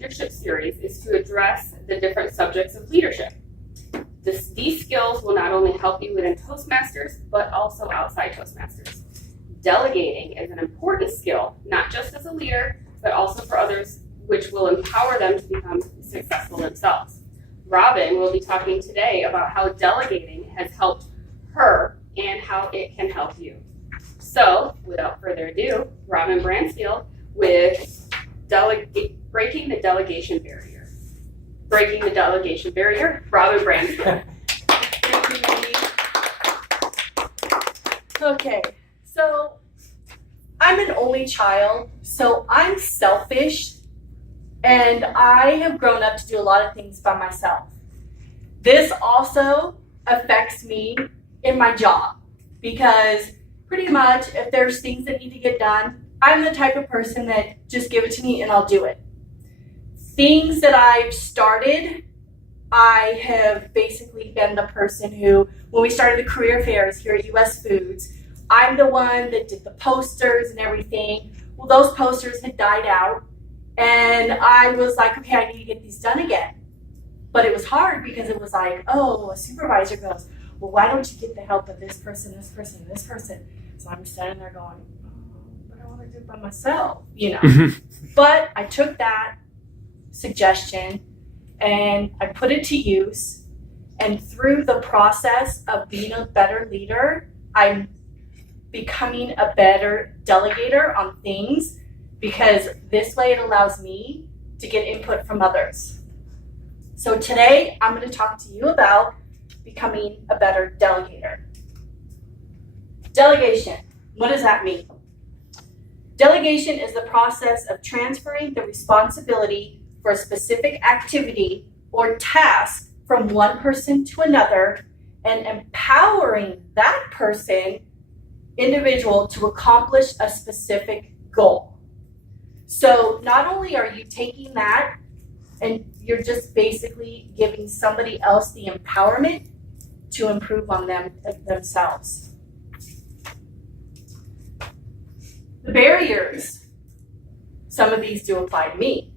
leadership series is to address the different subjects of leadership. These skills will not only help you within Toastmasters, but also outside Toastmasters. Delegating is an important skill, not just as a leader, but also for others, which will empower them to become successful themselves. Robin will be talking today about how delegating has helped her and how it can help you. So, without further ado, Robin Bransfield with Breaking the Delegation Barrier. Breaking the Delegation Barrier, Robin Bransfield. Okay, so I'm an only child, so I'm selfish, and I have grown up to do a lot of things by myself. This also affects me in my job, because pretty much if there's things that need to get done, I'm the type of person that just give it to me and I'll do it. Things that I've started, I have basically been the person who, when we started the career fairs here at US Foods, I'm the one that did the posters and everything. Well, those posters had died out, and I was like, okay, I need to get these done again. But it was hard because it was like, oh, a supervisor goes, well, why don't you get the help of this person, this person, this person? So I'm standing there going, oh, but I want to do it by myself, you know. But I took that suggestion and I put it to use. And through the process of being a better leader, I'm becoming a better delegator on things, because this way it allows me to get input from others. So today I'm going to talk to you about becoming a better delegator. Delegation, what does that mean? Delegation is the process of transferring the responsibility for a specific activity or task from one person to another and empowering that individual to accomplish a specific goal. So not only are you taking that and you're just basically giving somebody else the empowerment to improve on themselves. The barriers, some of these do apply to me.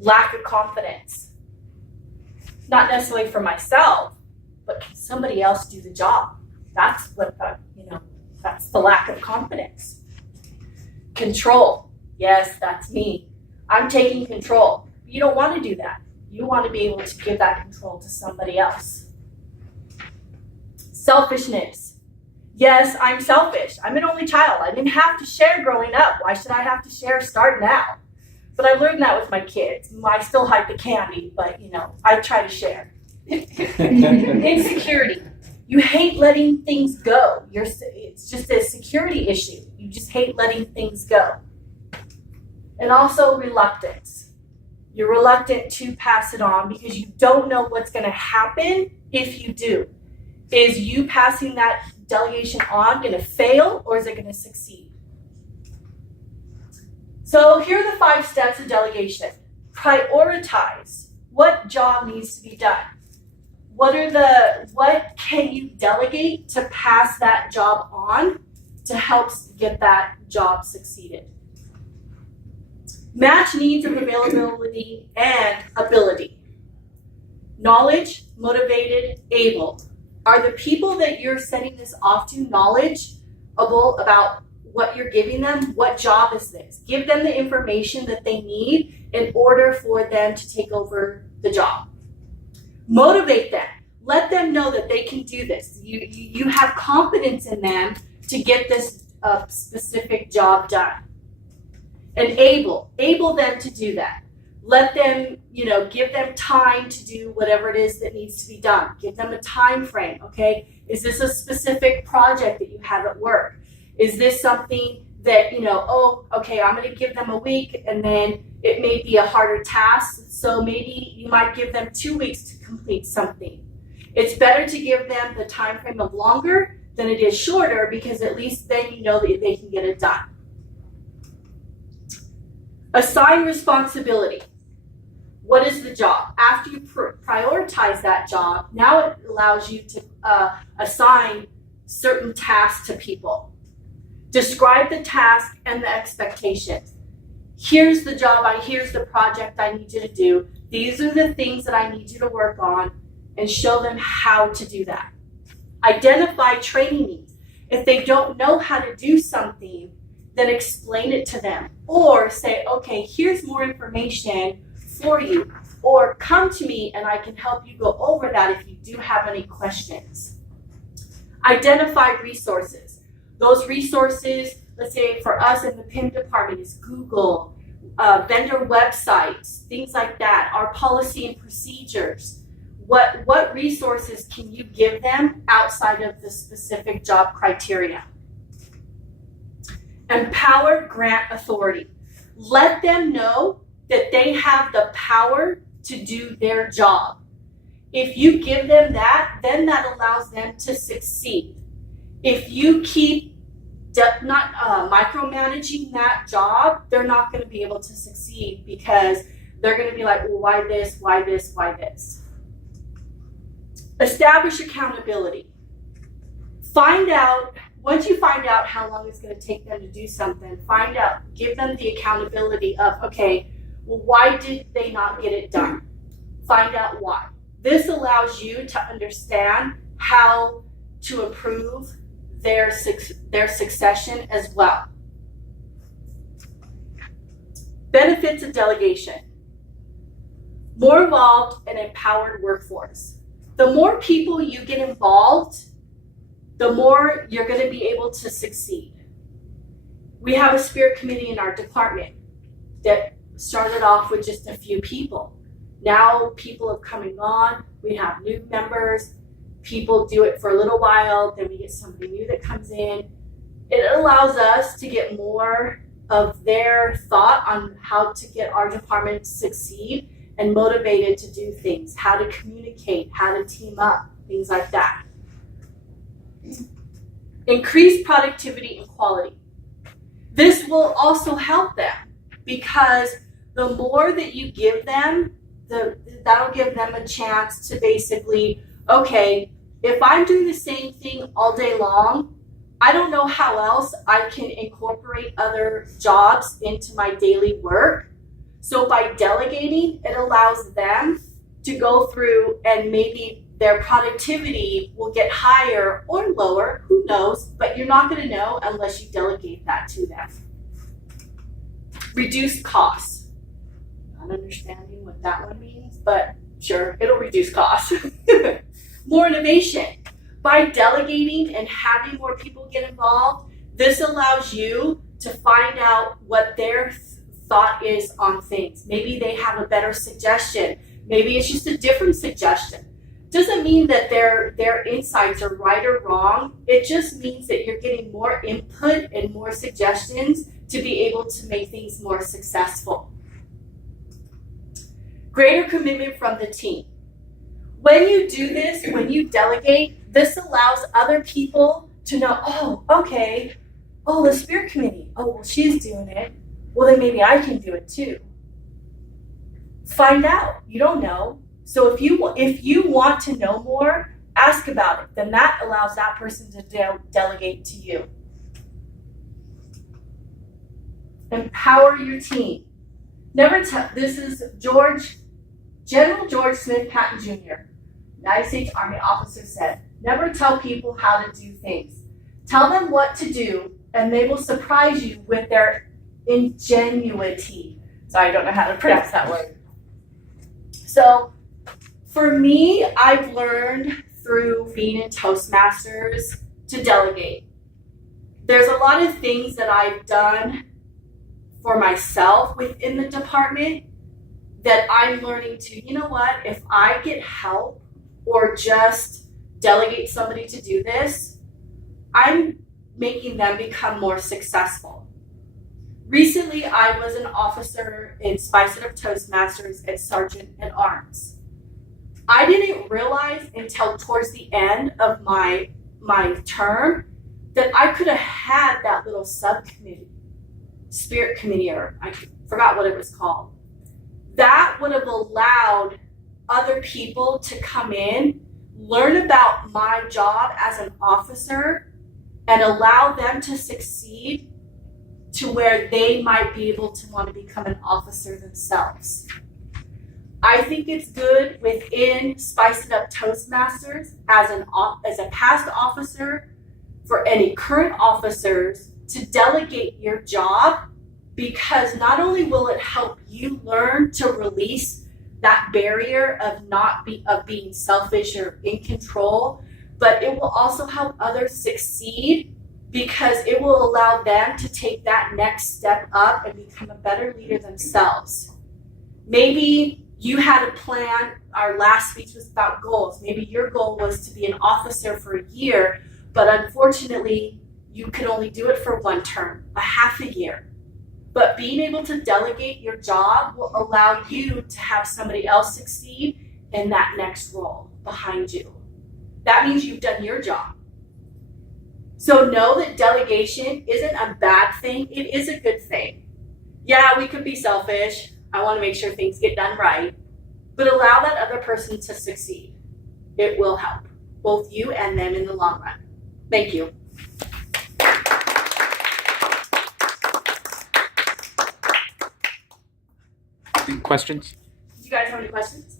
Lack of confidence. Not necessarily for myself, but can somebody else do the job? That's what that's the lack of confidence. Control. Yes, that's me. I'm taking control. You don't want to do that. You want to be able to give that control to somebody else. Selfishness. Yes, I'm selfish. I'm an only child. I didn't have to share growing up. Why should I have to share starting now? But I learned that with my kids. I still hide the candy, but I try to share. Insecurity. You hate letting things go. It's just a security issue. You just hate letting things go. And also reluctance. You're reluctant to pass it on because you don't know what's going to happen if you do. Is you passing that delegation on going to fail, or is it going to succeed? So here are the 5 steps of delegation. Prioritize what job needs to be done. What can you delegate to pass that job on to help get that job succeeded? Match needs of availability and ability. Knowledge, motivated, able. Are the people that you're sending this off to knowledgeable about what you're giving them? What job is this? Give them the information that they need in order for them to take over the job. Motivate them. Let them know that they can do this. You have confidence in them to get this specific job done. And able them to do that. Let them, give them time to do whatever it is that needs to be done. Give them a time frame, okay? Is this a specific project that you have at work? Is this something that, okay, I'm going to give them a week and then it may be a harder task. So maybe you might give them 2 weeks to complete something. It's better to give them the time frame of longer than it is shorter, because at least then you know that they can get it done. Assign responsibility. What is the job? After you prioritize that job, now it allows you to assign certain tasks to people. Describe the task and the expectations. here's the job, here's the project I need you to do. These are the things that I need you to work on, and show them how to do that. Identify training needs. If they don't know how to do something, then explain it to them. Or say, okay, here's more information for you. Or come to me and I can help you go over that if you do have any questions. Identify resources. Those resources, let's say for us in the PIM department, is Google, vendor websites, things like that, our policy and procedures. What resources can you give them outside of the specific job criteria? Empower grant authority. Let them know that they have the power to do their job. If you give them that, then that allows them to succeed. If you keep not micromanaging that job, they're not going to be able to succeed, because they're going to be like, well, why this, why this, why this? Establish accountability. Once you find out how long it's going to take them to do something, give them the accountability of, okay, well, why did they not get it done? Find out why. This allows you to understand how to improve their succession as well. Benefits of delegation. More involved and empowered workforce. The more people you get involved, the more you're going to be able to succeed. We have a spirit committee in our department that started off with just a few people. Now people are coming on, we have new members, people do it for a little while, then we get somebody new that comes in. It allows us to get more of their thought on how to get our department to succeed and motivated to do things, how to communicate, how to team up, things like that. Increase productivity and quality. This will also help them, because the more that you give them, that'll give them a chance to basically, okay, if I'm doing the same thing all day long, I don't know how else I can incorporate other jobs into my daily work. So by delegating, it allows them to go through, and maybe their productivity will get higher or lower, who knows, but you're not going to know unless you delegate that to them. Reduce costs. Not understanding what that one means, but sure, it'll reduce costs. More innovation. By delegating and having more people get involved, this allows you to find out what their thought is on things. Maybe they have a better suggestion. Maybe it's just a different suggestion. Doesn't mean that their insights are right or wrong. It just means that you're getting more input and more suggestions to be able to make things more successful. Greater commitment from the team. When you do this, when you delegate, this allows other people to know, oh, okay, oh, the spirit committee, oh, well, she's doing it. Well, then maybe I can do it too. Find out. You don't know. So if you want to know more, ask about it. Then that allows that person to delegate to you. Empower your team. This is General George Smith Patton Jr., United States Army officer, said, never tell people how to do things. Tell them what to do, and they will surprise you with their ingenuity. Sorry, I don't know how to pronounce that word. So for me, I've learned through being in Toastmasters to delegate. There's a lot of things that I've done for myself within the department that I'm learning to, you know what, if I get help or just delegate somebody to do this, I'm making them become more successful. Recently, I was an officer in Spice It Up Toastmasters at Sergeant at Arms. I didn't realize until towards the end of my term that I could have had that little subcommittee, spirit committee, or I forgot what it was called. That would have allowed other people to come in, learn about my job as an officer, and allow them to succeed to where they might be able to want to become an officer themselves. I think it's good within Spice It Up Toastmasters as a past officer for any current officers to delegate your job, because not only will it help you learn to release that barrier of being selfish or in control, but it will also help others succeed, because it will allow them to take that next step up and become a better leader themselves. Maybe you had a plan. Our last speech was about goals. Maybe your goal was to be an officer for a year, but unfortunately you could only do it for one term, a half a year. But being able to delegate your job will allow you to have somebody else succeed in that next role behind you. That means you've done your job. So know that delegation isn't a bad thing. It is a good thing. Yeah, we could be selfish. I want to make sure things get done right. But allow that other person to succeed. It will help both you and them in the long run. Thank you. Any questions? Do you guys have any questions?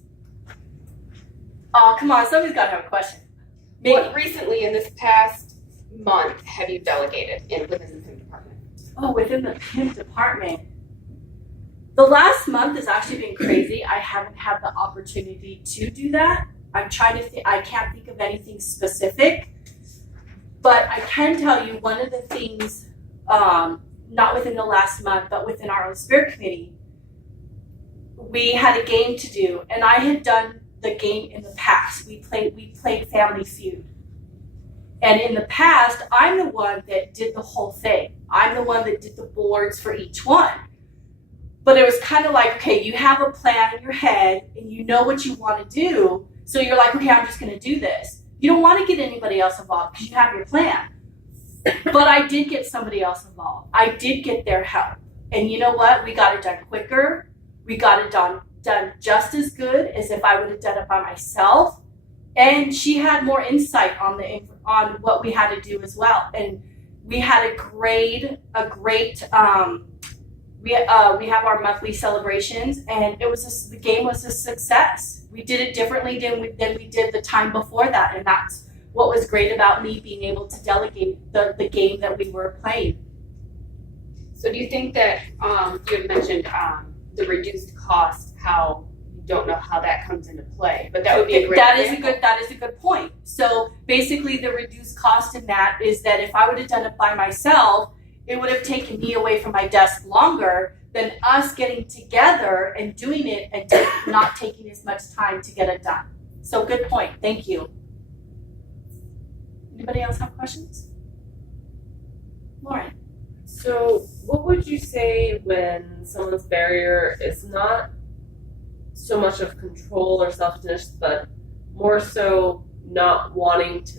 Oh, come on, somebody's got to have a question. Maybe. What recently in this past month have you delegated within the PIM department? Oh, within the PIM department. The last month has actually been crazy. I haven't had the opportunity to do that. I'm trying to I can't think of anything specific, but I can tell you one of the things, not within the last month, but within our own spirit committee, we had a game to do, and I had done the game in the past. We played Family Feud. And in the past, I'm the one that did the whole thing. I'm the one that did the boards for each one. But it was kind of like, okay, you have a plan in your head and you know what you want to do. So you're like, okay, I'm just going to do this. You don't want to get anybody else involved because you have your plan. But I did get somebody else involved. I did get their help. And you know what? We got it done quicker. We got it done just as good as if I would have done it by myself. And she had more insight on what we had to do as well. And we had a great we have our monthly celebrations, and the game was a success. We did it differently than we did the time before that, and that's what was great about me being able to delegate the game that we were playing. So do you think that you had mentioned the reduced cost, how you don't know how that comes into play, but that would be a great example. That is a good point. So basically the reduced cost in that is that if I would have done it by myself, it would have taken me away from my desk longer than us getting together and doing it and not taking as much time to get it done. So good point. Thank you. Anybody else have questions? Lauren. So what would you say when someone's barrier is not so much of control or selfishness, but more so not wanting to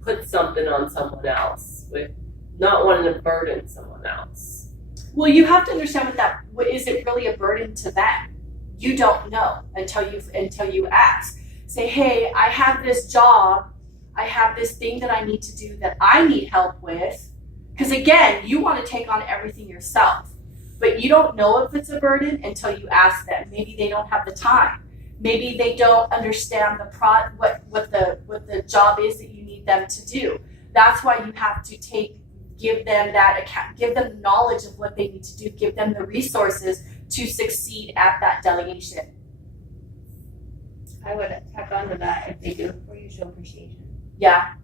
put something on someone else, with not wanting to burden someone else? Well, you have to understand is it really a burden to them? You don't know until you ask. Say, hey, I have this job, I have this thing that I need to do that I need help with. Because again, you want to take on everything yourself, but you don't know if it's a burden until you ask them. Maybe they don't have the time. Maybe they don't understand what the job is that you need them to do. That's why you have to give them knowledge of what they need to do, give them the resources to succeed at that delegation. I would tack on to that, if they do it for you, show appreciation. Yeah.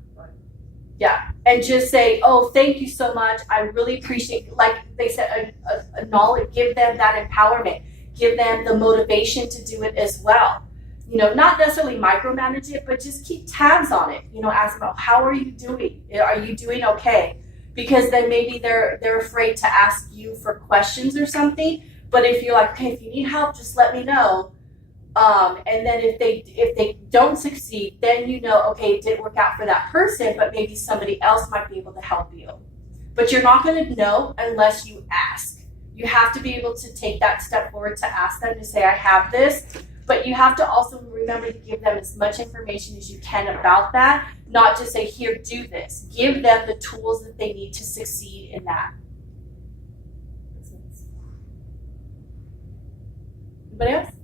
Yeah. And just say, oh, thank you so much. I really appreciate, like they said, a knowledge, give them that empowerment, give them the motivation to do it as well. You know, not necessarily micromanage it, but just keep tabs on it. You know, ask them, how are you doing? Are you doing okay? Because then maybe they're afraid to ask you for questions or something. But if you're like, okay, if you need help, just let me know. And then if they don't succeed, then you know, okay, it didn't work out for that person, but maybe somebody else might be able to help you. But you're not going to know unless you ask. You have to be able to take that step forward to ask them, to say, I have this. But you have to also remember to give them as much information as you can about that, not just say, here, do this. Give them the tools that they need to succeed in that. Anybody else?